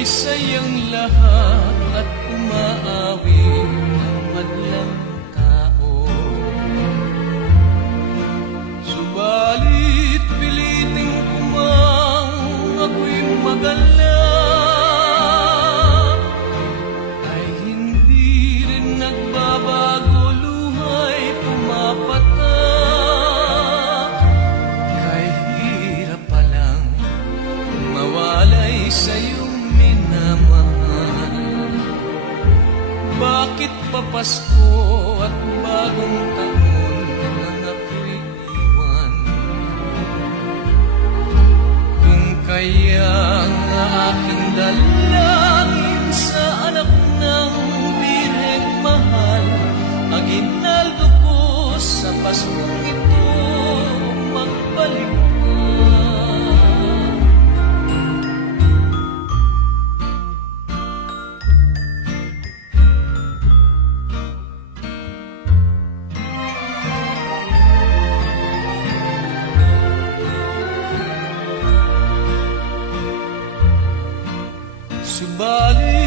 sayang lahat at umaawi ang madlang tao. Subalit piliting kumang ako'y magalak, ay hindi rin nagbabago, luhay pumapatak. Kay hirap palang mawalay sa'yo minamahal. Bakit pa Pasko at bagong taon nang ako'y iwan? Kung kaya nga aking dalangin sa anak ng birheng mahal, aginaldo ko sa Paskong ito magbalik ka. Subalit